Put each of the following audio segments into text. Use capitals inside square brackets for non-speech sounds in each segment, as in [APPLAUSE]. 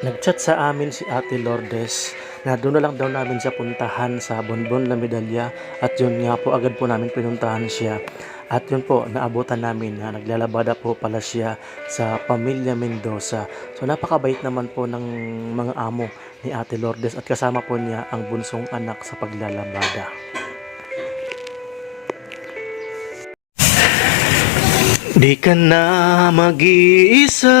Nag-chat sa amin si Ate Lourdes na doon na lang daw namin siya puntahan sa Bonbon La Medalla at yun nga po agad po namin pinuntahan siya. At yun po, naabutan namin na naglalabada po pala siya sa Pamilya Mendoza. So napakabait naman po ng mga amo ni Ate Lourdes at kasama po niya ang bunsong anak sa paglalabada. Di ka na mag-iisa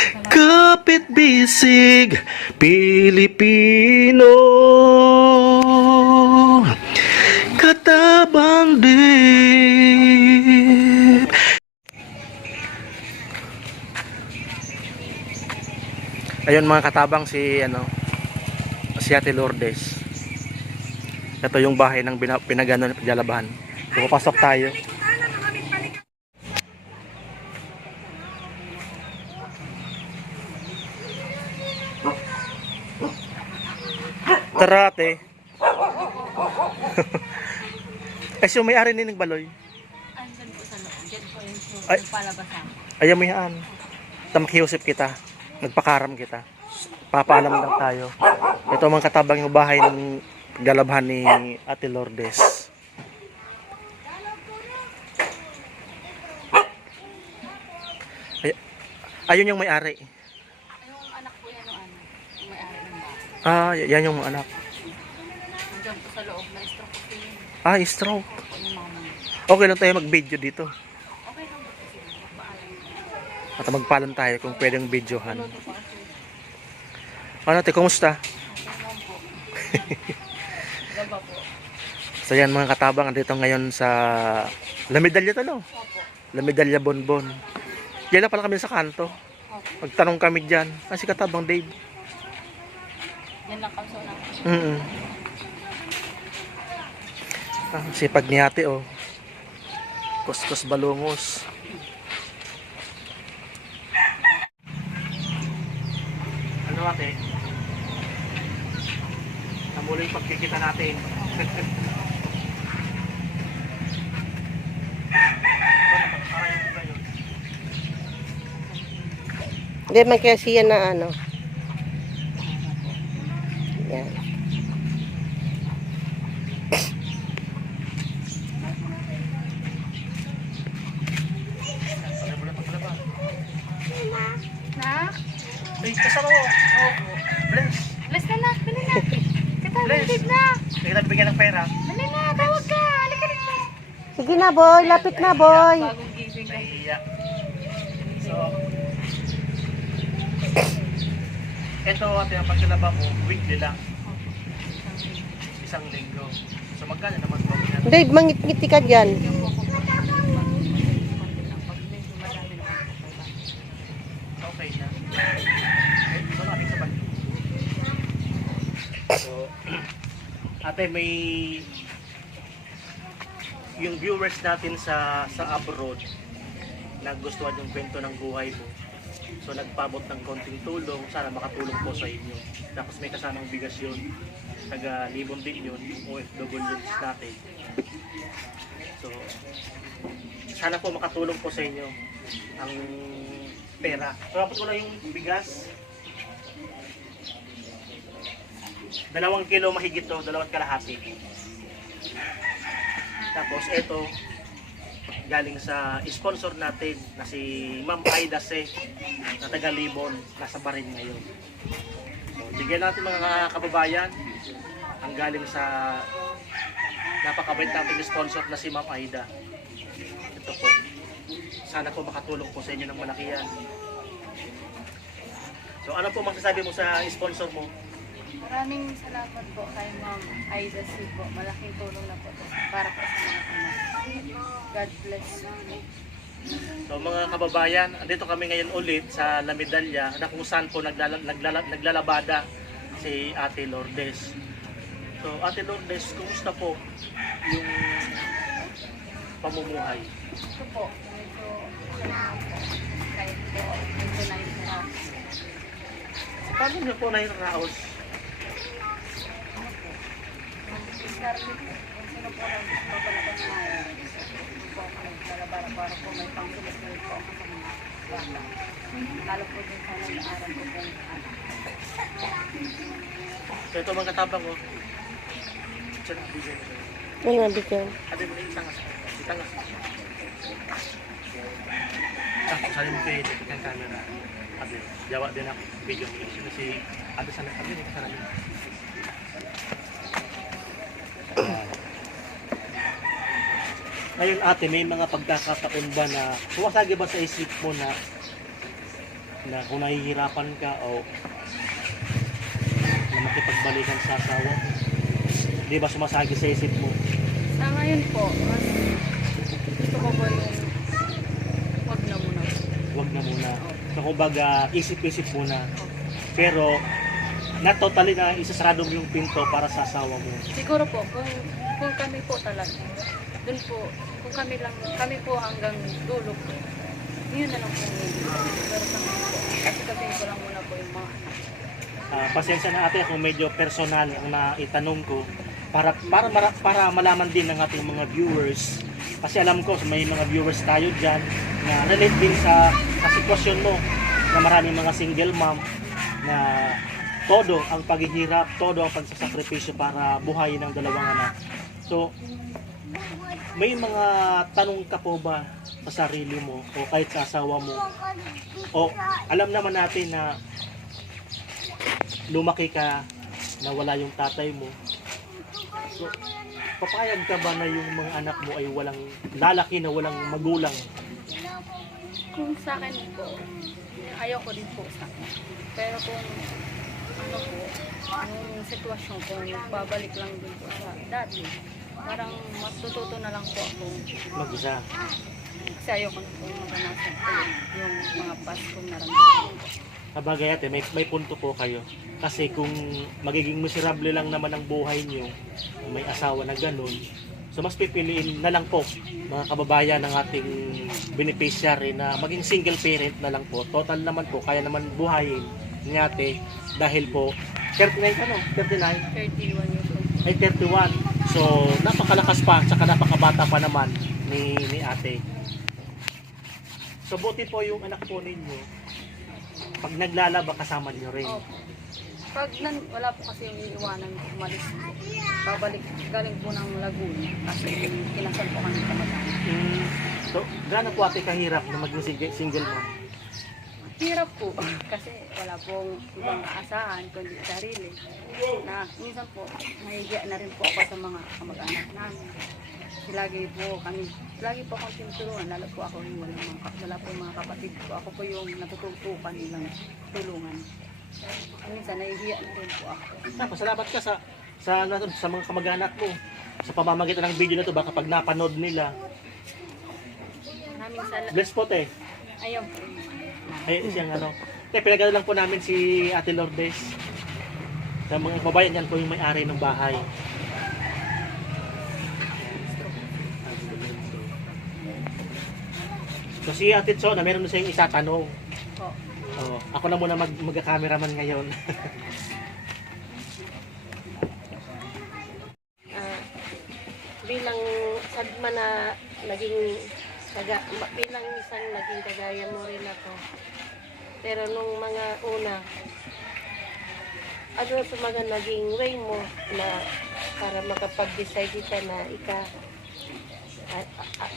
bisig Pilipino Katabang dip Ayun mga katabang si ano si Ate Lourdes. Ito yung bahay ng pinagano ng paglalabahan. So, papasok tayo. Tara ate. [LAUGHS] Ay, siya may-ari ni Baloy. Andun po sa loob. Diyan po yung, Ay. yung palabasan. Ayaw mo yan. Tamakiusip kita. Nagpakaram kita. Papaalam lang tayo. Ito ang mga katabang yung bahay ng galabhan ni Ate Lourdes. Ay, ayun yung may-ari. Yung anak po yan, yung ano, yung may-ari ng bahay. Ah, yan yung anak. Andyan po sa loob, na stroke po yun. Ah, stroke. Yung mama. Okay lang tayo mag-video dito. Okay lang po kasi. At magpalan tayo kung pwedeng videohan. Kasi. Ano, te, kumusta? So yan mga katabang, andito ngayon sa La Medalla to, no? Opo. La Medalla Bonbon. Diyan lang pala kami sa kanto. Magtanong kami dyan. Ah, si katabang Dave. Yan lang kamso na. Mm ah, sipag ni ate, oh. Kuskus balungos. Ano ate? Namula yung pagkikita natin. Hindi, may kasi yan na ano. Yan. Na? Ay, kasama mo. Opo. Bless. Bless na na. Dali na. Katawag Bless. Dave na. Hindi kita bibigyan ng pera. Dali na. Tawag ka. Halika na. Sige na, boy. Lapit na, boy. So, ito ate, ang pagkalaba mo, weekly lang. Isang linggo. So, magkano naman po? Dave, mangit-ngiti ka dyan. Okay na. Sa. So, ate, [CLEARS THROAT] may yung viewers natin sa sa abroad nagustuhan yung kwento ng buhay mo. So nagpabot ng konting tulong, sana makatulong po sa inyo. Tapos may kasamang bigas yun. Taga libon din yun, yung OFWs natin. So, sana po makatulong po sa inyo ang pera. So, tapos ko lang yung bigas. Dalawang kilo mahigit to, dalawang kalahati. Tapos ito, galing sa sponsor natin na si Ma'am Aida Se na taga Libon, nasa Barin ngayon. So, natin mga kababayan ang galing sa napakabait natin sponsor na si Ma'am Aida. Ito po. Sana po makatulong po sa inyo ng malaki yan. So ano po masasabi mo sa sponsor mo? Maraming salamat po kay Ma'am Aida C po. Malaking tulong na po to para po sa mga anak. God bless. So mga kababayan, andito kami ngayon ulit sa La Medalla na kung saan po naglala, naglala, naglalabada si Ate Lourdes. Ito, Ate Lourdes, kumusta po yung pamumuhay? Ito po, medyo. Kahit po, medyo nahihirap. Paano niyo po nahiraos? Discarte po. Kung sino po lang papalaban na po ako naglalabara para po may pangsulit po ako sa mga bata. Lalo po din sa nag-aaral ko po ng anak. So ito mga katabang ko. Diyan, bigyan mo sa'yo. Ano nga bigyan? Ate mo na itangas. Itangas. Tapos sabi mo kayo, ikan camera. Ate, jawa din ako. Video. Kasi ate sana kami, sana yun. Ngayon ate, may mga pagkakataon ba na sumasagi ba sa isip mo na na kung nahihirapan ka o na makipagbalikan sa asawa? Di ba sumasagi sa isip mo? Sa ngayon po, mas gusto ko po yung wag na muna. Huwag na muna. So kumbaga, isip-isip muna. Pero, na totally na isasarado mo yung pinto para sa asawa mo. Siguro po, kung, kung kami po talaga, dun po, kami lang, kami po hanggang dulo po, yun na lang po. Pero sa ngayon po, kasi kasi ko lang muna po yung mga. Ah, pasensya na ate kung medyo personal ang naitanong ko para para para malaman din ng ating mga viewers kasi alam ko may mga viewers tayo diyan na relate din sa, sa sitwasyon mo na maraming mga single mom na todo ang paghihirap, todo ang pagsasakripisyo para buhayin ang dalawang anak. So, may mga tanong ka po ba sa sarili mo o kahit sa asawa mo o alam naman natin na lumaki ka na wala yung tatay mo. So, papayag ka ba na yung mga anak mo ay walang lalaki na walang magulang? Kung sa akin po, ayaw ko din po sa akin. Pero kung ano po, yung sitwasyon ko, babalik lang din po sa dati. Parang matututo na lang po ako. Mag-isa. Kasi ayaw ko na po maranasan ulit yung mga past kong naranasan. Sabagay ate, may, may punto po kayo. Kasi kung magiging miserable lang naman ang buhay nyo, may asawa na ganun, so mas pipiliin na lang po mga kababayan ng ating beneficiary na maging single parent na lang po. Total naman po, kaya naman buhayin ni ate dahil po 39 ka no? 39? 31 years old. ay 31. So, napakalakas pa, saka napakabata pa naman ni, ni ate. So, buti po yung anak po ninyo, pag naglalaba, kasama niyo rin. Opo. Pag nan, wala po kasi yung iiwanan ko, umalis po. Babalik, galing po ng Laguna. Kasi kinasal po kami kamag-anak. Mm, so, gaano po ate kahirap na maging single, single mom? Hirap po. [LAUGHS] Kasi wala pong ibang aasahan, kundi sarili. Na minsan po, nahihiya na rin po ako sa mga kamag-anak namin. Lagi po kami, lagi po akong tinuturuan, lalo po ako yung wala, mga, wala po mga kapatid ko. Ako po yung natututukan nilang tulungan. Minsan nahihiya na rin po ako. Tapos, salamat ka sa sa, ano, sa mga kamag-anak mo. Sa pamamagitan ng video na to, baka pag napanood nila, bless po te. Ayaw po. Ay, siyang ano. Te, pinagano lang po namin si Ate Lourdes. Sa mga kabayan yan po yung may-ari ng bahay. So si Ate Tso na meron na siyang itatanong. Po. Oh, ako na muna mag magka-cameraman ngayon. [LAUGHS] Ah, bilang sadma na naging kaga, bilang isang naging kagaya mo rin ako. Pero nung mga una, ano sa mga naging way mo na para makapag-decide ka na ika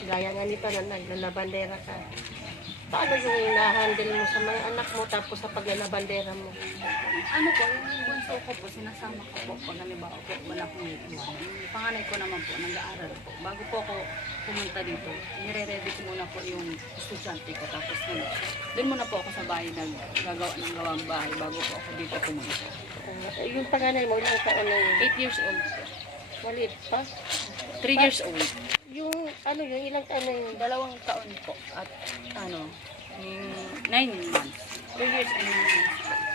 gaya nga nito na naglalabandera ka. Paano yung na-handle mo sa mga anak mo tapos sa paglalabandera mo? Ano po, yung bunso ko po, sinasama ko po po, nalibaw po, wala akong iiwan. Yung panganay ko naman po, nag-aaral po. Bago po ako pumunta dito, nire-ready ko muna po yung estudyante ko. Tapos nun, doon muna po ako sa bahay naggagawa ng gawang bahay bago po ako dito pumunta. Ah, yung panganay mo, ilang taon na yun? 8 years old po. Maliit pa? 3 years old. Yung ano yung ilang na yun? Dalawang taon po. At ano, 9 months. 3 years and 9 months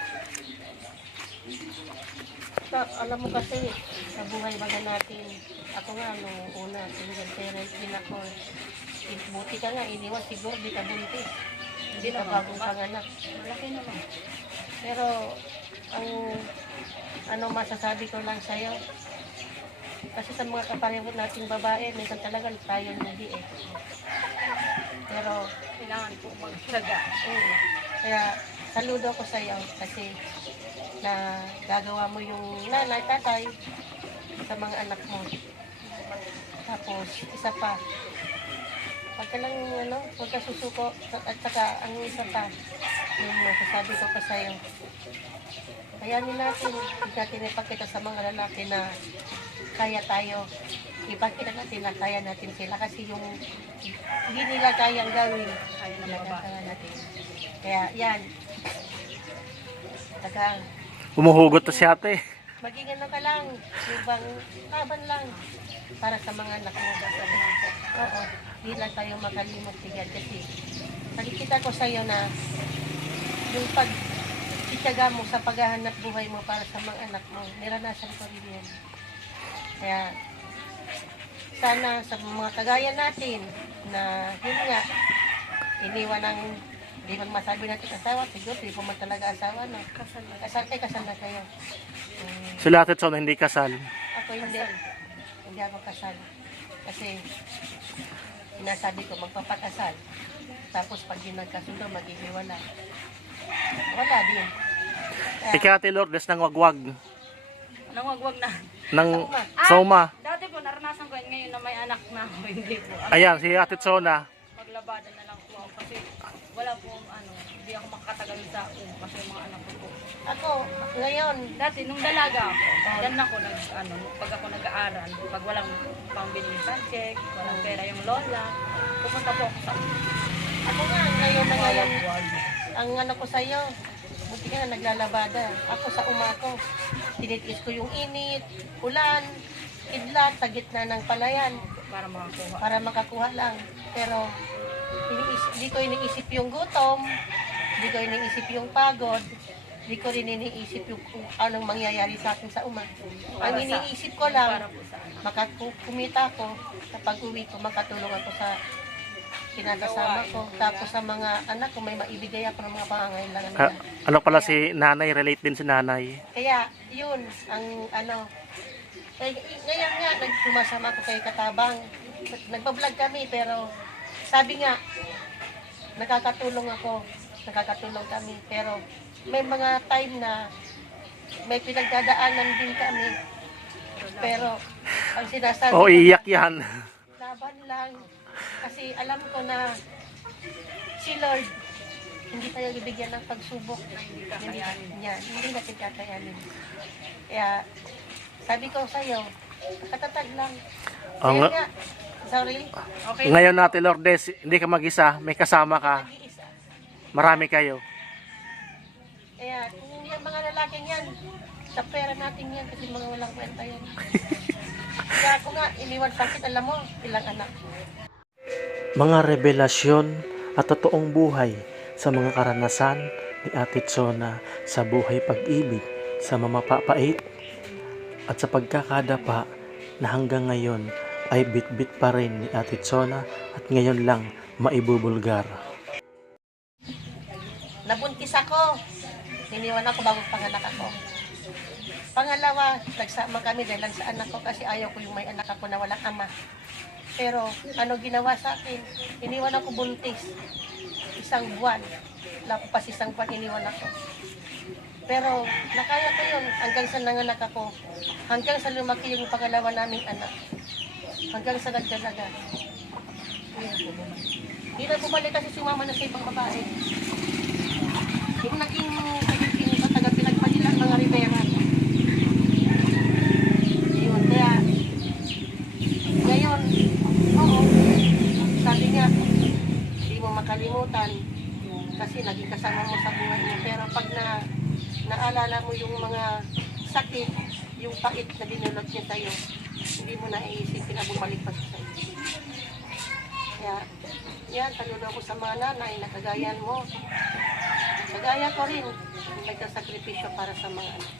ka- alam mo kasi, sa buhay baga natin, ako nga, nung una, single parent din ako. Buti ka nga, iniwan siguro, di ka buntis. Hindi ka bagong panganak. Malaki naman. Pero, ang ano masasabi ko lang sa'yo, kasi sa mga kapareho nating babae, minsan talaga tayo hindi eh. Pero, Kailangan po magsaga. mm, kaya saludo ko sa'yo kasi na gagawa mo yung nanay, tatay sa mga anak mo. Tapos, isa pa, Huwag ka lang, ano, huwag ka susuko. At saka, ang isa pa, yung masasabi ko pa sa'yo, kayanin natin, natin ipakita sa mga lalaki na kaya tayo. Ipakita natin na kaya natin sila kasi yung hindi nila kayang gawin, Kaya na kaya natin. Kaya, yan. Saka, Umuhugot to si ate. maging ano ka lang, ibang laban lang para sa mga anak mo. Oo, di lang tayo makalimot bigyan kasi nakikita ko sa iyo na yung pag ityaga mo sa paghahanap buhay mo para sa mga anak mo, niranasan ko rin yun. Kaya, sana sa mga kagaya natin na yun nga, iniwan ng di man masabi natin asawa, siguro di po man talaga asawa, no? Kasal na. Kasal kayo, kasal na kayo. Mm. Sila ate Chona hindi kasal. Ako hindi. Hindi ako kasal. Kasi sinasabi ko magpapakasal. Tapos pag di nagkasundo, maghihiwala. Wala din. Ikaw ate Lourdes ng wagwag. Nangwagwag na. Ng [LAUGHS] Ah, Soma. Dati po, naranasan ko yun ngayon na may anak na ako. [LAUGHS] Hindi po. Ano, Ayan, si ate Chona. Maglabada na lang po ako kasi wala po, ano, hindi ako makakatagal sa um, kasi yung mga anak ko po. ako, ngayon, Dati, nung dalaga ako, dyan ako nag, ano, pag ako nag-aaral, pag walang pambili ng check, walang pera yung lola, pupunta po ako sa ako nga, ngayon na ngayon, ang ano ko sa'yo, buti na naglalabada. Ako sa umako, tinitiis ko yung init, ulan, kidlat, sa gitna ng palayan. para makakuha. para makakuha lang. Pero iniisip, di ko iniisip yung gutom, di ko iniisip yung pagod, di ko rin iniisip yung kung anong mangyayari sa akin sa uma. Ang iniisip ko lang, makakumita ko, kapag uwi ko, makatulong ako sa kinakasama ko. Tapos sa mga anak ko, may maibigay ako ng mga pangangailangan Ah, nila. ano pala si nanay, relate din si nanay. Kaya, yun, ang ano, eh, ngayon nga, nagsumasama ko kay Katabang. Nagpa-vlog kami, pero sabi nga, nakakatulong ako, nakakatulong kami. Pero may mga time na may pinagdadaanan din kami. Pero ang sinasabi O ko, iyak yan. laban lang. Kasi alam ko na si Lord, hindi tayo bibigyan ng pagsubok. Hindi, niya, hindi natin kakayanin. Kaya, sabi ko sa'yo, katatag lang. Oo Kaya nga. sorry, Okay. Ngayon ate Lourdes, hindi ka mag-isa, may kasama ka. Marami kayo. Kaya, kung yung mga lalaking yan, sa pera natin yan, kasi mga walang kwenta yan. [LAUGHS] Kaya ako nga, iniwan sa akin, alam mo, ilang anak. Mga revelasyon at totoong buhay sa mga karanasan ni Ate Chona sa buhay pag-ibig sa mamapapait at sa pagkakadapa na hanggang ngayon ay bitbit pa rin ni Ate Chona at ngayon lang maibubulgar. Nabuntis ako. Niniwan ako bago panganak ako. Pangalawa, nagsama kami dahil lang sa anak ko kasi ayaw ko yung may anak ako na walang ama. Pero ano ginawa sa akin? Iniwan ako buntis. Isang buwan. Lapas isang buwan iniwan ako. Pero nakaya ko yun hanggang sa nanganak ako. Hanggang sa lumaki yung pangalawa naming anak. Hanggang sa nagdalaga. Hindi na bumalik kasi sumama na sa ibang babae. Yung naging naging sa taga pinagpadilan mga Rivera. Yun, kaya ngayon, oo, sabi nga, hindi mo makalimutan kasi naging kasama mo sa buhay mo. Pero pag na naalala mo yung mga sakit, yung pait na dinulot niya sa'yo, hindi mo naiisipin na bumalik pa sa'yo. Kaya, yan, saludo ako sa mga nanay na kagayan mo. Kagaya ko rin, nagkasakripisyo para sa mga anak.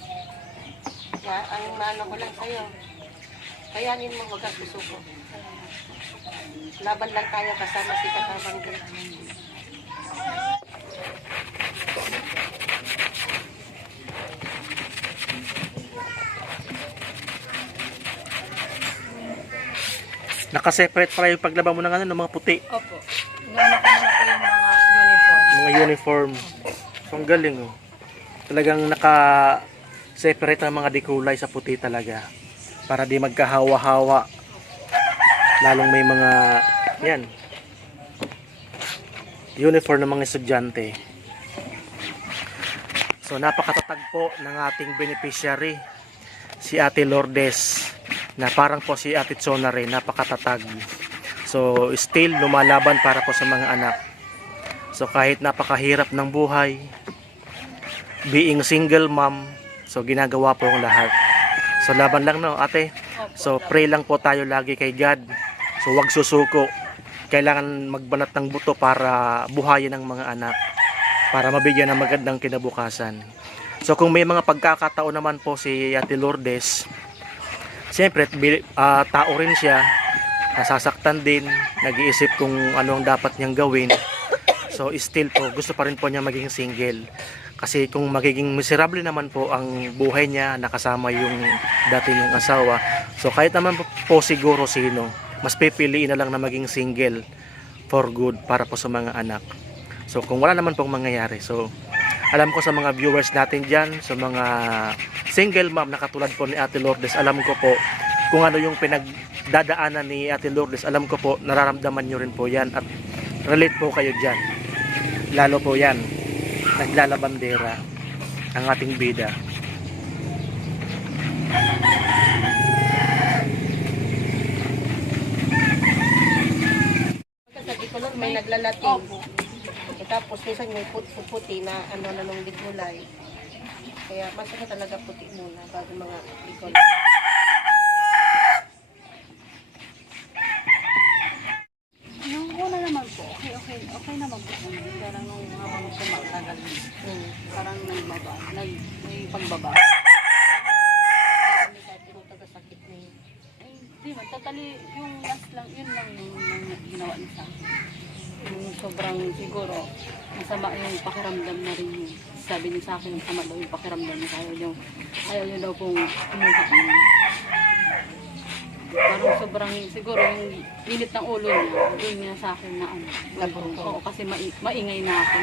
Kaya ang maano ko lang sa'yo, kayanin mo huwag kang susuko. Laban lang tayo kasama si Katabang din. Nakaseparate pala yung paglaba mo ng ano, ng mga puti. Opo. Gano'n ko na po yung mga uniform. Mga uniform. So, ang galing oh. Talagang naka-separate ang mga dekulay sa puti talaga. Para di magkahawa-hawa. Lalong may mga, yan, uniform ng mga estudyante. So, napakatatag po ng ating beneficiary, si Ate Lourdes, na parang po si Ate Tsona rin, napakatatag. So, still lumalaban para po sa mga anak. So kahit napakahirap ng buhay, being single mom, so ginagawa po ang lahat. So laban lang no, ate. So pray lang po tayo lagi kay God. So wag susuko. Kailangan magbanat ng buto para buhayin ang mga anak para mabigyan ng magandang kinabukasan. So kung may mga pagkakataon naman po si Ate Lourdes, siyempre ah, tao rin siya, nasasaktan din, nag-iisip kung ano ang dapat niyang gawin. So still po, gusto pa rin po niya maging single. Kasi kung magiging miserable naman po ang buhay niya, nakasama yung dati niyang asawa. So kahit naman po, po siguro sino, mas pipiliin na lang na maging single for good para po sa mga anak. So kung wala naman pong mangyayari, so alam ko sa mga viewers natin dyan, sa mga single mom na katulad po ni Ate Lourdes, alam ko po kung ano yung pinagdadaanan ni Ate Lourdes, alam ko po nararamdaman nyo rin po yan at relate po kayo dyan. Lalo po yan, naglalabandera ang ating bida. May naglalating. Tapos minsan may put puti na ano na nung digulay. Kaya masaya talaga puti muna bago mga Bicolor. Yung una naman po, okay, okay, okay naman po. Pero nung habang tumatagal, Hmm. parang nagbaba, nag, may pagbaba. Hindi totally, yung last lang, yun lang yung, yung ginawa niya sa akin. Yung sobrang siguro, masama yung pakiramdam na rin yun. Sabi niya sa akin, masama daw yung pakiramdam niya. Ayaw niya, ayaw niya daw pong kumuha niya. Parang sobrang, siguro yung init ng ulo niya, doon niya sa akin na ano. Naburto. Oo, kasi mai- maingay na ako.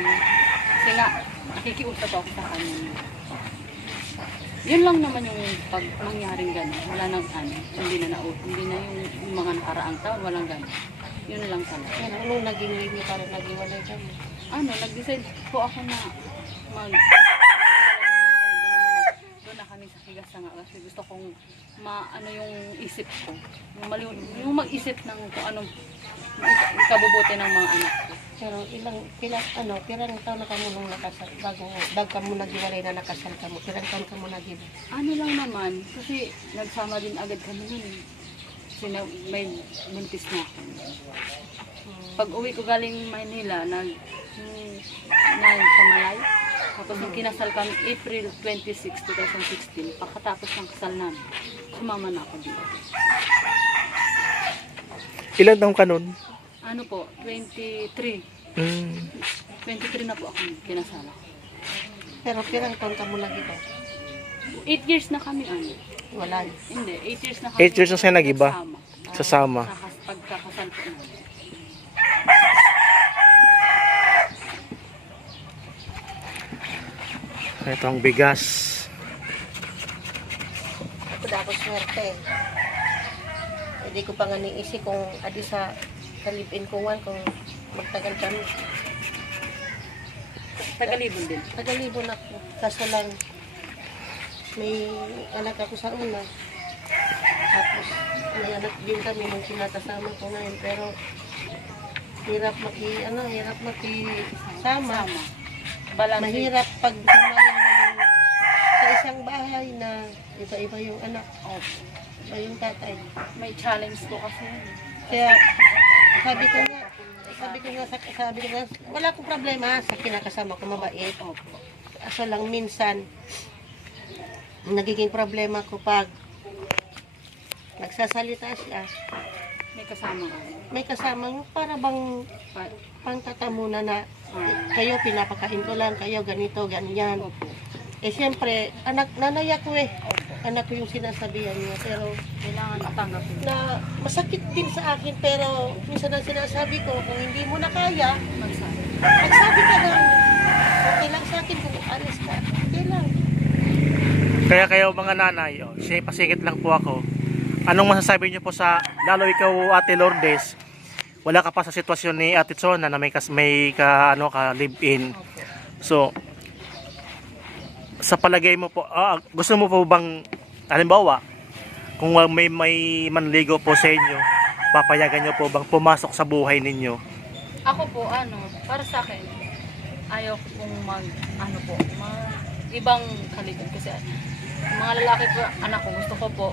Kasi nga, nakikiusap ako sa kanya. Yun lang naman yung pag mangyaring gano'n. Wala nang ano, hindi na na hindi na yung, yung mga nakaraang taon, walang gano'n. Yun lang talaga. Yan, nung naging baby para nag-iwalay kami. Ano, nag-decide po ako na mag doon na kami sa Higasanga kasi gusto kong ma ano yung isip ko. Yung, mali, yung mag-isip ng kung anong ika- ikabubuti ng mga anak ko. Pero ilang, pilang, ano, pirang taon na kamo nung nakasal, bago, bago ka mo nag-iwalay na nakasal ka mo, pirang taon ka mo nag Ano lang naman, kasi nagsama din agad kami nun. eh. Kasi na, may buntis na ako. Pag uwi ko galing Manila, nag, nagpamalay. Tapos nung kinasal kami, April 26, 2016, pagkatapos ng kasal namin, sumama na ako dito. Ilan taong ka nun? Ano po, 23. Mm, 23 na po ako kinasal. Pero pirang taon ka mo nag-iba. 8 years na kami, ano? Wala. Hindi, 8 years na kami. Eight years na siya nag-iba? sasama. Kakas- Pagkakasal namin. Ito ang bigas. Ako ako swerte. Hindi ko pa nga niisip kung adi sa kalipin ko wan kung magtagal kami. Tagalibon din. Tagalibon ako. Kaso lang, may anak ako sa una. Tapos, may anak din kami nung kinakasama ko ngayon. Pero, hirap maki, ano, hirap maki sama. Sama. Balance. Mahirap pag yung sa isang bahay na iba-iba yung anak, iba yung tatay. May challenge po kasi. Kaya, sabi ko nga, sabi ko nga, sa- sabi ko nga, wala akong problema sa kinakasama ko, mabait. Kaso lang minsan, nagiging problema ko pag nagsasalita siya, May kasama ka. may kasamang para bang Pa- pangtatamuna na ah, kayo pinapakain ko lang, kayo ganito, ganyan. opo. Eh siyempre, anak, nanay ako eh. Anak ko yung sinasabihan niya. Pero Kailangan matanggapin. na masakit din sa akin. Pero minsan ang sinasabi ko, kung hindi mo na kaya, Magsabi. magsabi ka lang. Okay lang sa akin kung alis ka. Kaya kayo mga nanay, oh, si- pasingit lang po ako. Anong masasabi niyo po sa, lalo ikaw Ate Lourdes, wala ka pa sa sitwasyon ni Ate Tsona na may, kas, may ka, ano, ka live-in. So, sa palagay mo po, ah, gusto mo po bang, halimbawa, kung may, may manligo po sa inyo, papayagan niyo po bang pumasok sa buhay ninyo? Ako po, ano, para sa akin, ayaw ko pong mag, ano po, mag, ibang kalibin. Kasi mga lalaki po, anak ko, gusto ko po,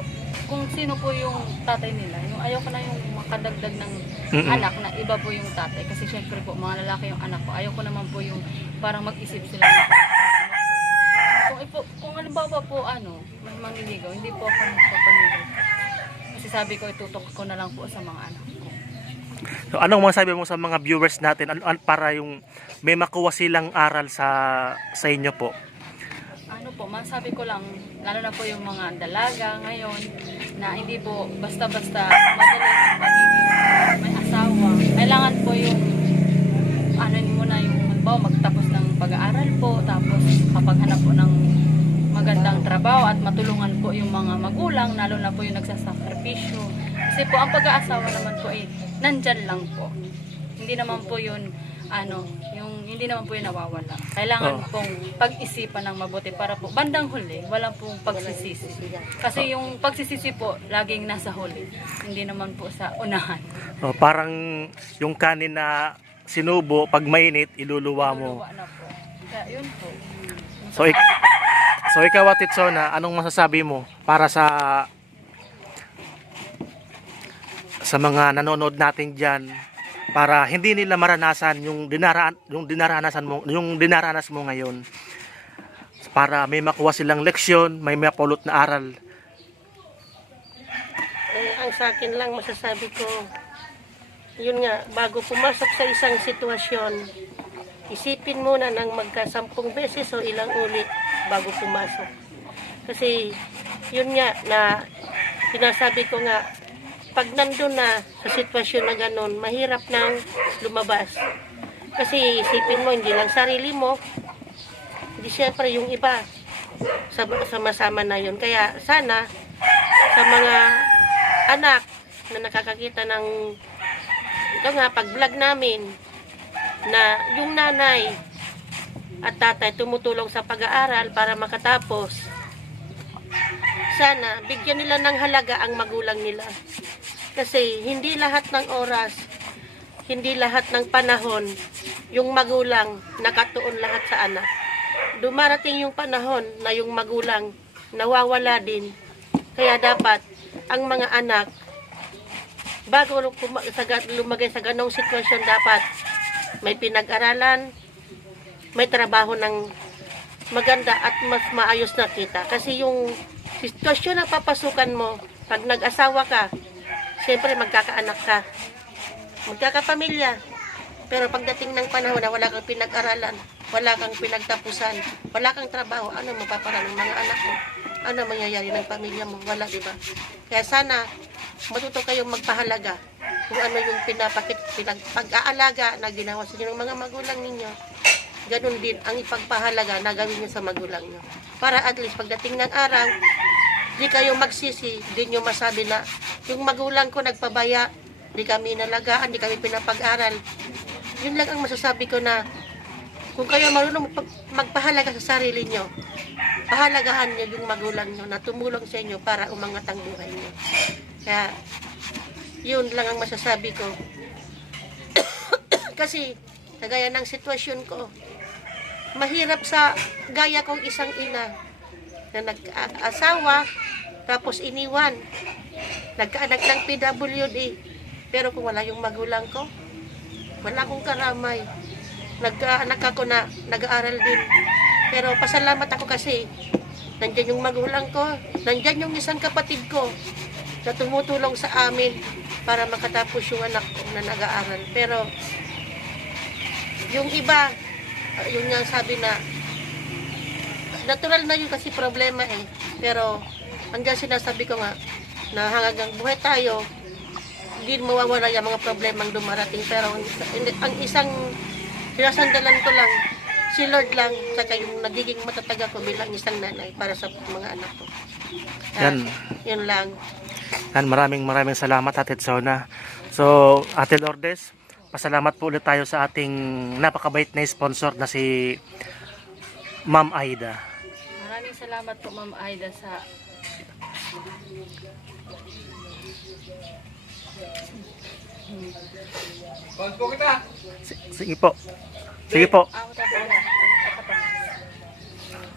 kung sino po yung tatay nila, yung ayaw ko na yung makadagdag ng Mm-mm. anak na iba po yung tatay. Kasi syempre po, mga lalaki yung anak ko, ayaw ko naman po yung parang mag-isip sila na kung, ipo, kung halimbawa po ano, may mangliligaw, hindi po ako magpapaligaw. Kasi sabi ko, itutok ko na lang po sa mga anak ko. So, anong masasabi mo sa mga viewers natin an- an- para yung may makuha silang aral sa sa inyo po? Po, masabi ko lang, lalo na po yung mga dalaga ngayon, na hindi po basta-basta may asawa. Kailangan po yung, ano mo na yung, halimbawa, magtapos ng pag-aaral po, tapos kapaghanap po ng magandang trabaho at matulungan po yung mga magulang, lalo na po yung nagsasakripisyo. Kasi po, ang pag-aasawa naman po ay nandyan lang po. Hindi naman po yun, ano, yung hindi naman po yun nawawala. Kailangan Oh. pong pag-isipan ng mabuti para po bandang huli, walang pong pagsisisi. Kasi yung pagsisisi po, laging nasa huli. Hindi naman po sa unahan. Oh, parang yung kanin na sinubo, pag mainit, iluluwa mo. Luluwa na po. Kaya yun po. So, ik- so ikaw Ate Tsona, anong masasabi mo para sa sa mga nanonood natin diyan para hindi nila maranasan yung dinaraan yung dinaranasan mo yung dinaranas mo ngayon para may makuha silang leksyon, may mapulot na aral. Eh, ang sa akin lang masasabi ko, yun nga, bago pumasok sa isang sitwasyon, isipin muna ng magkasampung beses o ilang ulit bago pumasok. Kasi, yun nga, na sinasabi ko nga, pag nandun na sa sitwasyon na ganun, mahirap nang lumabas. Kasi isipin mo, hindi lang sarili mo, hindi syempre yung iba, sama-sama na yun. Kaya sana, sa mga anak na nakakakita ng ito nga pag vlog namin na yung nanay at tatay tumutulong sa pag-aaral para makatapos sana bigyan nila ng halaga ang magulang nila kasi hindi lahat ng oras hindi lahat ng panahon yung magulang nakatuon lahat sa anak dumarating yung panahon na yung magulang nawawala din kaya dapat ang mga anak bago lumagay sa ganong sitwasyon dapat may pinag-aralan, may trabaho ng maganda at mas maayos na kita. Kasi yung sitwasyon na papasukan mo, pag nag-asawa ka, siyempre magkakaanak ka, magkakapamilya. Pero pagdating ng panahon na wala kang pinag-aralan, wala kang pinagtapusan, wala kang trabaho, ano mapaparan ng mga anak mo? Ano mangyayari ng pamilya mo? Wala, di ba? Kaya sana, matuto kayong magpahalaga kung ano yung pinapakit, pinag, pag-aalaga na ginawa sa inyo ng mga magulang ninyo. Ganun din ang ipagpahalaga na gawin nyo sa magulang nyo. Para at least pagdating ng araw, di kayo magsisi, di nyo masabi na yung magulang ko nagpabaya, di kami nalagaan, di kami pinapag-aral. Yun lang ang masasabi ko na kung kayo marunong magpa- magpahalaga sa sarili nyo, pahalagahan nyo yung magulang nyo na tumulong sa inyo para umangat ang buhay nyo. Kaya, yun lang ang masasabi ko. [COUGHS] Kasi, kagaya ng sitwasyon ko, mahirap sa gaya kong isang ina na nag-asawa, tapos iniwan. Nagkaanak ng PWD. Pero kung wala yung magulang ko, wala akong karamay. Nagkaanak ako na nag-aaral din. Pero pasalamat ako kasi nandyan yung magulang ko, nandyan yung isang kapatid ko na tumutulong sa amin para makatapos yung anak ko na nag-aaral. Pero yung iba, uh, yun nga sabi na, natural na yun kasi problema eh. Pero hanggang sinasabi ko nga, na hanggang buhay tayo, hindi mawawala yung mga problemang dumarating. Pero ang, isang sinasandalan ko lang, si Lord lang, saka yung nagiging matatag ako bilang isang nanay para sa mga anak ko. Kaya, Yan. Yun lang. Yan, maraming maraming salamat Ate Zona. So, Ate Lourdes, pasalamat po ulit tayo sa ating napakabait na sponsor na si Ma'am Aida. Salamat po Ma'am Aida sa S- Sige po. Sige po. ako.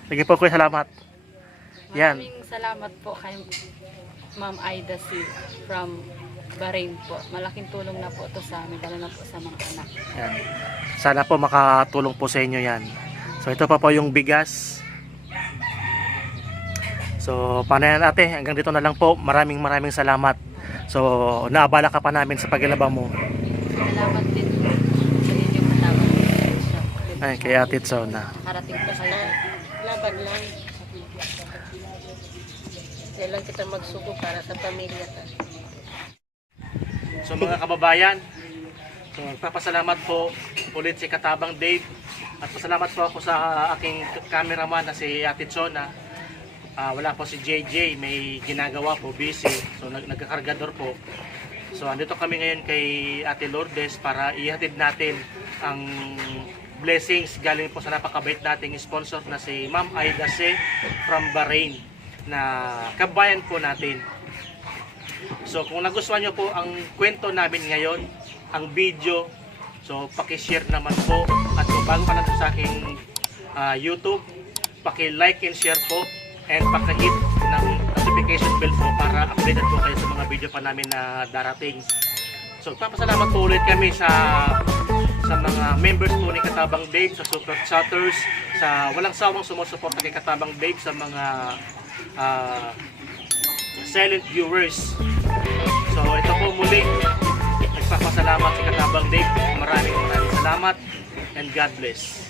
Sige po, kuya, salamat. Yan. Maraming salamat po kay Ma'am Aida si from Bahrain po. Malaking tulong na po ito sa amin, lalo na po sa mga anak. Yan. Sana po makatulong po sa inyo yan. So, ito pa po yung bigas. So, paano yan ate? Hanggang dito na lang po. Maraming maraming salamat. So, naabala ka pa namin sa paglaba mo. Salamat din sa inyong katawag. Ay, kay Ate Zona. Harating po kayo. Ah, laban lang. Kailan kita magsuko para sa pamilya ta. So mga kababayan, so magpapasalamat po ulit si Katabang Dave at pasalamat po ako sa aking cameraman na si Ate Chona. Ah, wala po si JJ, may ginagawa po, busy. So nag nagkakargador po. So andito kami ngayon kay Ate Lourdes para ihatid natin ang blessings galing po sa napakabait nating sponsor na si Ma'am Aida C from Bahrain na kabayan po natin. So kung nagustuhan nyo po ang kwento namin ngayon, ang video, so paki-share naman po. At kung bago ka na sa aking ah, YouTube, paki-like and share po and paki-hit ng notification bell po para updated po kayo sa mga video pa namin na darating. So papasalamat po ulit kami sa sa mga members po ni Katabang Dave, sa Super Chatters, sa walang sawang sumusuporta kay Katabang Dave, sa mga ah, silent viewers. So ito po muli, nagpapasalamat si Katabang Dave. Maraming maraming salamat and God bless.